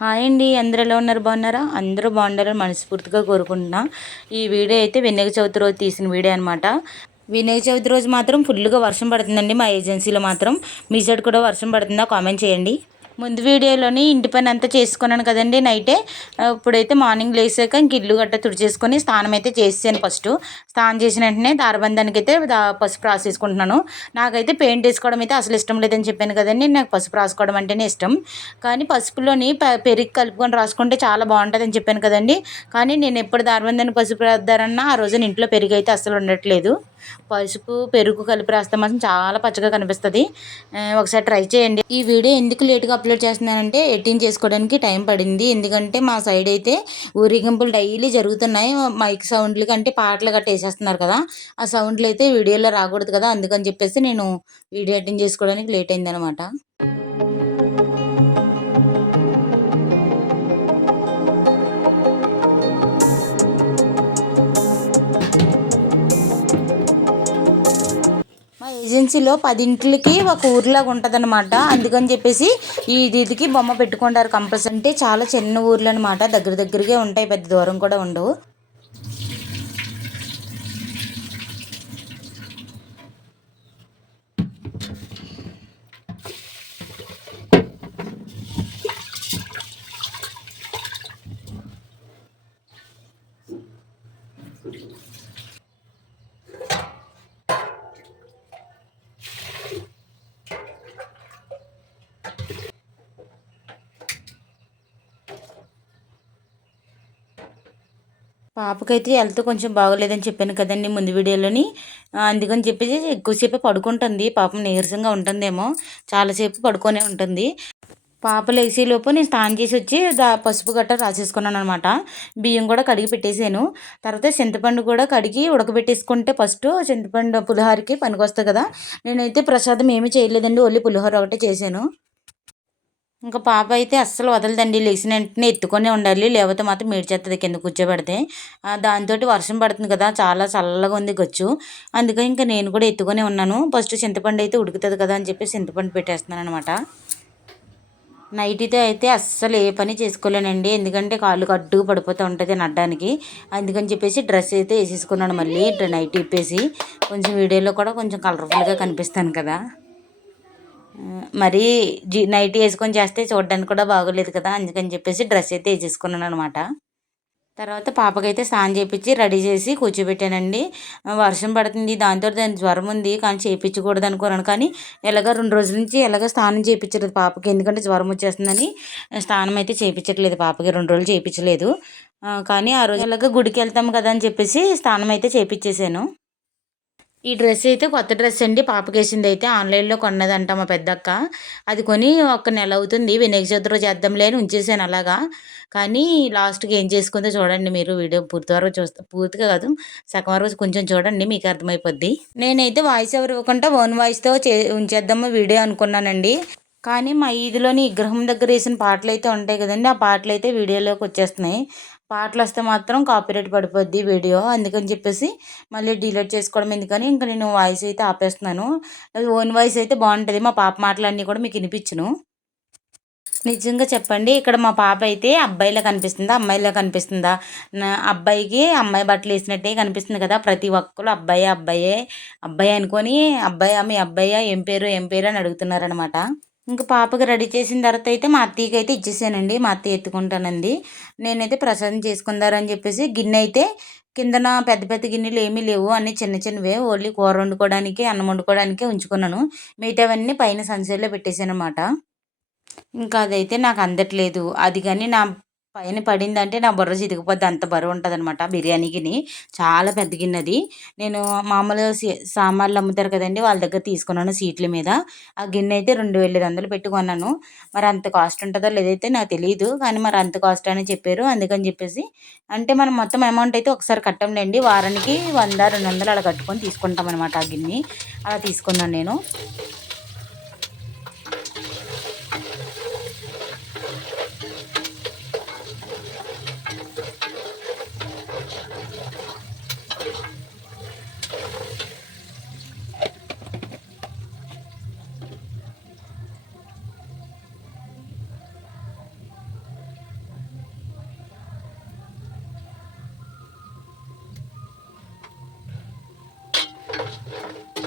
Hi అండి అందరూ ఎలా ఉన్నారు? బాగున్నారా? అందరూ బాగుండాలని మనస్ఫూర్తిగా కోరుకుంటున్నా. ఈ వీడియో అయితే వినాయక చవితి రోజు తీసిన వీడియో అనమాట వినాయక చవితి రోజు మాత్రం ఫుల్గా వర్షం పడుతుందండి మా ఏజెన్సీలో మాత్రం. మీ సైడ్ కూడా వర్షం పడుతుందా? కామెంట్ చేయండి. ముందు వీడియోలోని ఇంటి పని అంతా చేసుకున్నాను కదండి నైటే. ఇప్పుడైతే మార్నింగ్ లేసాక ఇంక ఇల్లు గట్ట తుడిచేసుకొని స్నానం అయితే చేసాను ఫస్ట్. స్నానం చేసిన వెంటనే దారబంధానికి అయితే పసుపు రాసేసుకుంటున్నాను. నాకైతే పెయింట్ వేసుకోవడం అయితే అసలు ఇష్టం లేదని చెప్పాను కదండి నాకు పసుపు రాసుకోవడం అంటేనే ఇష్టం. కానీ పసుపులోని పెరిగి కలుపుకొని రాసుకుంటే చాలా బాగుంటుందని చెప్పాను కదండి. కానీ నేను ఎప్పుడు దారబంధానికి పసుపు రాద్దారన్నా ఆ రోజున ఇంట్లో పెరిగి అయితే అసలు ఉండట్లేదు. పసుపు పెరుగు కలిపి రాస్తే మాత్రం చాలా పచ్చగా కనిపిస్తుంది. ఒకసారి ట్రై చేయండి. ఈ వీడియో ఎందుకు లేట్గా అప్లోడ్ చేస్తున్నానంటే ఎడిటింగ్ చేసుకోవడానికి టైం పడింది. ఎందుకంటే మా సైడ్ అయితే ఊరేగింపులు డైలీ జరుగుతున్నాయి. మైక్ సౌండ్లు కంటే పాటలు గట్ట వేసేస్తున్నారు కదా. ఆ సౌండ్లు అయితే వీడియోలో రాకూడదు కదా. అందుకని చెప్పేసి నేను వీడియో ఎడిటింగ్ చేసుకోవడానికి లేట్ అయింది ఏజెన్సీలో పదింట్లకి ఒక ఊర్లాగా ఉంటుంది అనమాట అందుకని చెప్పేసి ఈ దీదికి బొమ్మ పెట్టుకుంటారు కంపల్సరీ. అంటే చాలా చిన్న ఊర్లు అనమాట దగ్గర దగ్గరగా ఉంటాయి పెద్ద దూరం కూడా ఉండవు. పాపకైతే హెల్త్ కొంచెం బాగోలేదని చెప్పాను కదండి ముందు వీడియోలోని. అందుకని చెప్పేసి ఎక్కువసేపు పడుకుంటుంది. పాపం నీరసంగా ఉంటుందేమో. చాలాసేపు పడుకొనే ఉంటుంది. పాప లేచేలోపు నేను స్నానం చేసి వచ్చి దా పసుపు గట్ట రాసేసుకున్నాను అనమాట బియ్యం కూడా కడిగి పెట్టేసాను తర్వాత చింతపండు కూడా కడిగి ఉడకబెట్టేసుకుంటే ఫస్ట్ చింతపండు పులిహోరకి పనికొస్తుంది కదా. నేనైతే ప్రసాదం ఏమీ చేయలేదండి. ఓన్లీ పులిహోర ఒకటే చేశాను. ఇంకా పాప అయితే అస్సలు వదలదండి. లేచిన వెంటనే ఎత్తుకొనే ఉండాలి. లేకపోతే మాత్రం చేస్తుంది కింద కూర్చోబెడితే. దాంతో వర్షం పడుతుంది కదా. చాలా చల్లగా ఉంది గచ్చు. అందుకని ఇంకా నేను కూడా ఎత్తుకొనే ఉన్నాను. ఫస్ట్ చింతపండు అయితే ఉడుకుతుంది కదా అని చెప్పి చింతపండు పెట్టేస్తున్నాను అనమాట నైట్తో అయితే అస్సలు ఏ పని చేసుకోలేనండి. ఎందుకంటే కాళ్ళు కడ్డు పడిపోతూ ఉంటుంది నడ్డానికి. అందుకని చెప్పేసి డ్రెస్ అయితే వేసేసుకున్నాను మళ్ళీ. నైట్ ఇప్పేసి కొంచెం వీడియోలో కూడా కొంచెం కలర్ఫుల్గా కనిపిస్తాను కదా. మరీ జీ నైట్ వేసుకొని చేస్తే చూడడానికి కూడా బాగోలేదు కదా అందుకని చెప్పేసి డ్రెస్ అయితే వేసేసుకున్నాను అనమాట తర్వాత పాపకైతే స్నానం చేయించి రెడీ చేసి కూర్చోబెట్టానండి. వర్షం పడుతుంది దాంతో దాని జ్వరం ఉంది కానీ చేయించకూడదు అనుకున్నాను. కానీ ఎలాగ రెండు రోజుల నుంచి ఎలాగ స్నానం చేయించలేదు పాపకి ఎందుకంటే జ్వరం వచ్చేస్తుందని స్నానం అయితే చేయించట్లేదు పాపకి రెండు రోజులు చేయించలేదు కానీ ఆ రోజు ఎలాగ గుడికి వెళ్తాం కదా అని చెప్పేసి స్నానం అయితే చేయించేసాను ఈ డ్రెస్ అయితే కొత్త డ్రెస్ అండి. పాపకేసింది అయితే ఆన్లైన్లో కొన్నదంట మా పెద్దక్క. అది కొని ఒక నెల అవుతుంది. వినాయక చవితి రోజు చేద్దాంలే అని ఉంచేసాను అలాగా. కానీ లాస్ట్కి ఏం చేసుకుందో చూడండి మీరు. వీడియో పూర్తి వరకు చూస్తే పూర్తిగా కాదు. సగం వరకు కొంచెం చూడండి మీకు అర్థమైపోద్ది. నేనైతే వాయిస్ ఎవరు ఇవ్వకుండా ఓన్ వాయిస్తో చే ఉంచేద్దాము వీడియో అనుకున్నానండి. కానీ మా ఈదిలోని విగ్రహం దగ్గర వేసిన పాటలు అయితే ఉంటాయి కదండి. ఆ పాటలు అయితే వీడియోలోకి వచ్చేస్తున్నాయి. పాటలు వస్తే మాత్రం కాపీరైట్ పడిపోద్ది వీడియో. అందుకని చెప్పేసి మళ్ళీ డిలీట్ చేసుకోవడం ఎందుకని ఇంకా నేను వాయిస్ అయితే ఆపేస్తున్నాను. ఓన్ వాయిస్ అయితే బాగుంటుంది. మా పాప మాటలన్నీ కూడా మీకు వినిపించను. నిజంగా చెప్పండి ఇక్కడ మా పాప అయితే అబ్బాయిలా కనిపిస్తుందా? అమ్మాయిలా కనిపిస్తుందా? అబ్బాయికి అమ్మాయి బట్టలు వేసినట్టే కనిపిస్తుంది కదా. ప్రతి ఒక్కరు అబ్బాయి అబ్బాయే అబ్బాయి అనుకొని అబ్బాయి మీ అబ్బాయి ఏం పేరు ఏం పేరు అని అడుగుతున్నారనమాట ఇంకా పాపకి రెడీ చేసిన తర్వాత అయితే మా అత్తయ్యకి అయితే ఇచ్చేసానండి. మా అత్తయ్య ఎత్తుకుంటానండి. నేనైతే ప్రసాదం చేసుకుందారని చెప్పేసి గిన్నె అయితే కిందన పెద్ద పెద్ద గిన్నెలు ఏమీ లేవు. అన్ని చిన్న చిన్నవే. ఓన్లీ కూర వండుకోవడానికి అన్నం వండుకోవడానికి ఉంచుకున్నాను. మిగతావన్నీ పైన సన్సైడ్లో పెట్టేశాను అనమాట ఇంకా అదైతే నాకు అందట్లేదు. అది కానీ నా పైన పడిందంటే నా బుర్ర చితికిపోద్ది. అంత బరువు ఉంటుంది అనమాట బిర్యానీకిని. చాలా పెద్ద గిన్నెది. నేను మామూలు సామాన్లు అమ్ముతారు కదండి వాళ్ళ దగ్గర తీసుకున్నాను సీట్ల మీద. ఆ గిన్నె అయితే రెండు వేల ఐదు వందలు పెట్టుకున్నాను మరి అంత కాస్ట్ ఉంటుందో లేదైతే నాకు తెలియదు కానీ మరి అంత కాస్ట్ అని చెప్పారు. అందుకని చెప్పేసి అంటే మనం మొత్తం అమౌంట్ అయితే ఒకసారి కట్టంలేండి. వారానికి వంద రెండు వందలు అలా కట్టుకొని తీసుకుంటాం అనమాట ఆ గిన్నె. అలా తీసుకున్నాను నేను. you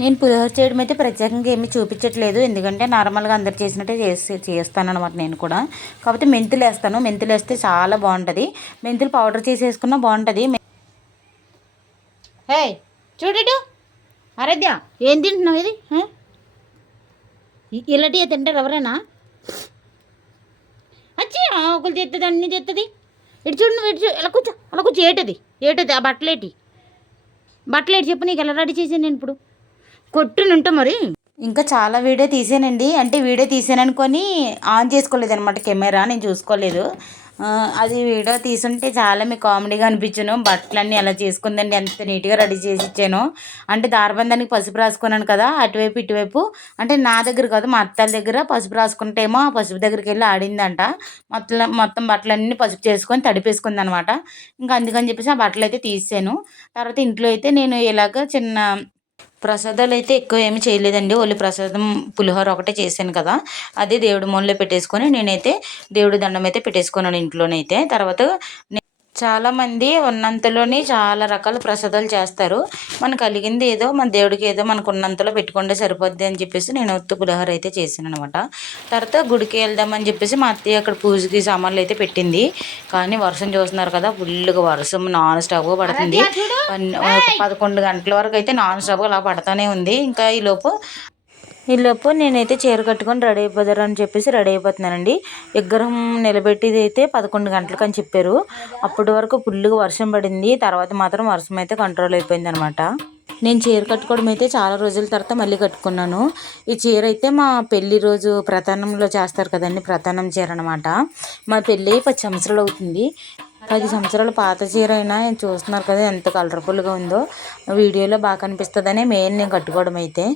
నేను పులిహోర చేయడం అయితే ప్రత్యేకంగా ఏమీ చూపించట్లేదు. ఎందుకంటే నార్మల్గా అందరు చేసినట్టే చేసి చేస్తాను అనమాట నేను కూడా. కాకపోతే మెంతులు వేస్తాను. మెంతులు వేస్తే చాలా బాగుంటుంది. మెంతులు పౌడర్ చేసి వేసుకున్నా బాగుంటుంది హే చూడటు ఆరాధ్య ఏం తింటున్నావు ఇది? ఇలాంటివి తింటారు ఎవరైనా? అచ్చి ఒకరు తెస్తుంది అన్నీ తెస్తుంది ఇటు చూడు నువ్వు ఇటు చూ ఇలా కూర్చో అలా కూర్చో. ఏటది? ఏటది? ఆ బట్టలేటి. బట్టలేటి చెప్పు నీకు ఎలా రెడీ చేసాను నేను ఇప్పుడు? కొట్టునుంట మరి? ఇంకా చాలా వీడియో తీసానండి. అంటే వీడియో తీసాననుకొని ఆన్ చేసుకోలేదు అనమాట కెమెరా నేను చూసుకోలేదు. అది వీడియో తీసుంటే చాలా మీకు కామెడీగా అనిపించాను. బట్టలన్నీ అలా చేసుకుందండి. ఎంత నీట్గా రెడీ చేసి ఇచ్చాను. అంటే దారబంధానికి పసుపు రాసుకున్నాను కదా అటువైపు ఇటువైపు. అంటే నా దగ్గర కాదు మా అత్తల దగ్గర పసుపు రాసుకుంటేమో ఆ పసుపు దగ్గరికి వెళ్ళి ఆడిందంట. మొత్తం మొత్తం బట్టలన్నీ పసుపు చేసుకొని తడిపేసుకుంది అనమాట ఇంకా అందుకని చెప్పేసి ఆ బట్టలు అయితే తీసాను తర్వాత ఇంట్లో అయితే నేను ఇలాగ చిన్న ప్రసాదాలు అయితే ఎక్కువ ఏమి చేయలేదండి. ఓన్లీ ప్రసాదం పులిహోర ఒకటే చేశాను కదా. అదే దేవుడి మూలలో పెట్టేసుకొని నేనైతే దేవుడి దండం అయితే పెట్టేసుకున్నాను ఇంట్లోనైతే. తర్వాత చాలామంది ఉన్నంతలోనే చాలా రకాల ప్రసాదాలు చేస్తారు. మనకు కలిగింది ఏదో మన దేవుడికి ఏదో మనకు ఉన్నంతలో పెట్టుకుంటే సరిపోద్ది అని చెప్పేసి నేను ఒత్తు పులిహోర అయితే చేశాను అనమాట తర్వాత గుడికి వెళ్దామని చెప్పేసి మా అత్తయ్య అక్కడ పూజకి సామాన్లు అయితే పెట్టింది. కానీ వర్షం చూస్తున్నారు కదా ఫుల్గా వర్షం నాన్ స్టాప్గా పడుతుంది. పదకొండు గంటల వరకు అయితే నాన్ స్టాప్గా అలా పడతానే ఉంది. ఇంకా ఈలోపు ఈలోపు నేనైతే చీర కట్టుకొని రెడీ అయిపోదారు అని చెప్పేసి రెడీ అయిపోతున్నానండి. విగ్రహం నిలబెట్టేది అయితే పదకొండు గంటలకు అని చెప్పారు. అప్పటి వరకు ఫుల్గా వర్షం పడింది. తర్వాత మాత్రం వర్షం అయితే కంట్రోల్ అయిపోయింది అనమాట నేను చీర కట్టుకోవడం అయితే చాలా రోజుల తర్వాత మళ్ళీ కట్టుకున్నాను. ఈ చీర అయితే మా పెళ్ళి రోజు ప్రధానంలో చేస్తారు కదండి ప్రధానం చీర అనమాట మా పెళ్ళి పది సంవత్సరాలు అవుతుంది. పది సంవత్సరాల పాత చీర అయినా చూస్తున్నారు కదా ఎంత కలర్ఫుల్గా ఉందో. వీడియోలో బాగా కనిపిస్తుందనే మెయిన్ నేను కట్టుకోవడం అయితే.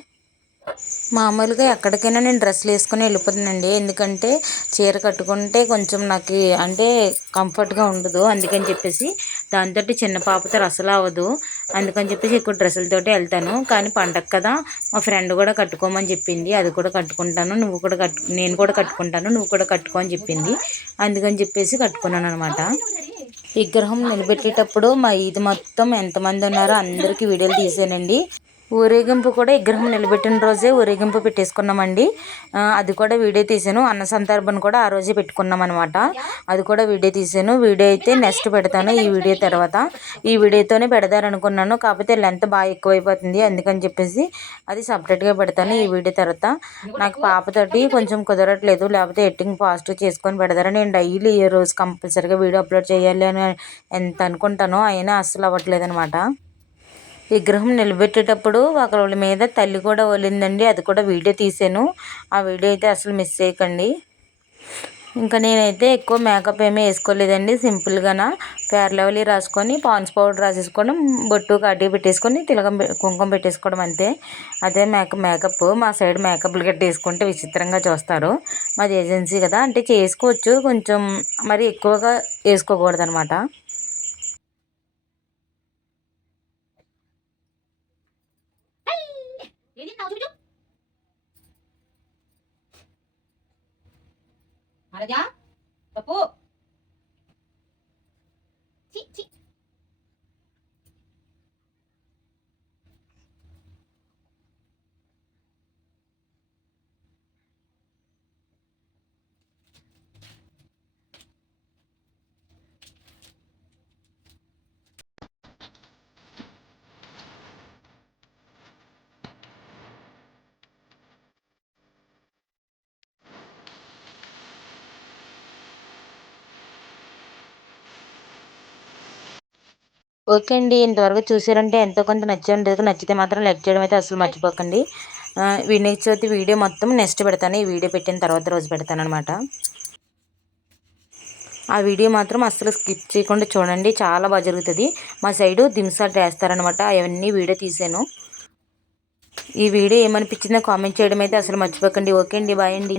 మామూలుగా ఎక్కడికైనా నేను డ్రెస్సులు వేసుకొని వెళ్ళిపోతానండి. ఎందుకంటే చీర కట్టుకుంటే కొంచెం నాకు అంటే కంఫర్ట్గా ఉండదు. అందుకని చెప్పేసి దాంతో చిన్న పాపతో అసలు అవ్వదు. అందుకని చెప్పేసి ఎక్కువ డ్రెస్సులతోటి వెళ్తాను. కానీ పండగ కదా మా ఫ్రెండ్ కూడా కట్టుకోమని చెప్పింది. అది కూడా కట్టుకుంటాను నువ్వు కూడా కట్టు నేను కూడా కట్టుకుంటాను నువ్వు కూడా కట్టుకో అని చెప్పింది. అందుకని చెప్పేసి కట్టుకున్నాను అనమాట విగ్రహం నిలబెట్టేటప్పుడు మా ఇది మొత్తం ఎంతమంది ఉన్నారో అందరికీ వీడియోలు తీసానండి. ఊరేగింపు కూడా విగ్రహం నిలబెట్టిన రోజే ఊరేగింపు పెట్టేసుకున్నామండి. అది కూడా వీడియో తీసాను. అన్న సందర్భం కూడా ఆ రోజే పెట్టుకున్నాం అనమాట అది కూడా వీడియో తీసాను. వీడియో అయితే నెక్స్ట్ పెడతాను ఈ వీడియో తర్వాత. ఈ వీడియోతోనే పెడతారనుకున్నాను కాకపోతే లెంత్ బాగా ఎక్కువైపోతుంది. అందుకని చెప్పేసి అది సపరేట్గా పెడతాను ఈ వీడియో తర్వాత. నాకు పాపతోటి కొంచెం కుదరట్లేదు. లేకపోతే ఎట్టింగ్ పాజిటివ్ చేసుకొని పెడతారు నేను డైలీ ఏ రోజు కంపల్సరీగా వీడియో అప్లోడ్ చేయాలి అని ఎంత అనుకుంటానో అయినా అస్సలు అవ్వట్లేదు అనమాట విగ్రహం నిలబెట్టేటప్పుడు ఒకళ్ళ మీద తల్లి కూడా ఒలిందండి. అది కూడా వీడియో తీసాను ఆ వీడియో అయితే అసలు మిస్ చేయకండి. ఇంకా నేనైతే ఎక్కువ మేకప్ ఏమీ వేసుకోలేదండి. సింపుల్గాన ఫేర్ లెవెలీ రాసుకొని పాన్స్ పౌడర్ రాసేసుకోవడం బొట్టు కడ్డీ పెట్టేసుకొని తిలకం కుంకుమ పెట్టేసుకోవడం అంతే. అదే మేకప్ మేకప్ మా సైడ్ మేకప్లు గట్టి వేసుకుంటే విచిత్రంగా చూస్తారు. మాది ఏజెన్సీ కదా. అంటే చేసుకోవచ్చు. కొంచెం మరి ఎక్కువగా వేసుకోకూడదు అనమాట Ada ఓకే అండి. ఇంతవరకు చూసారంటే ఎంతో కొంత నచ్చే నచ్చితే మాత్రం లైక్ చేయడం అయితే అసలు మర్చిపోకండి. వినాయక చవితి వీడియో మొత్తం నెక్స్ట్ పెడతాను. ఈ వీడియో పెట్టిన తర్వాత రోజు పెడతాను అనమాట ఆ వీడియో మాత్రం అస్సలు స్కిప్ చేయకుండా చూడండి. చాలా బాగా జరుగుతుంది. మా సైడు దింసాట్ వేస్తారనమాట అవన్నీ వీడియో తీసాను. ఈ వీడియో ఏమనిపించిందో కామెంట్ చేయడం అయితే అసలు మర్చిపోకండి. ఓకే అండి. బాయ్ అండి.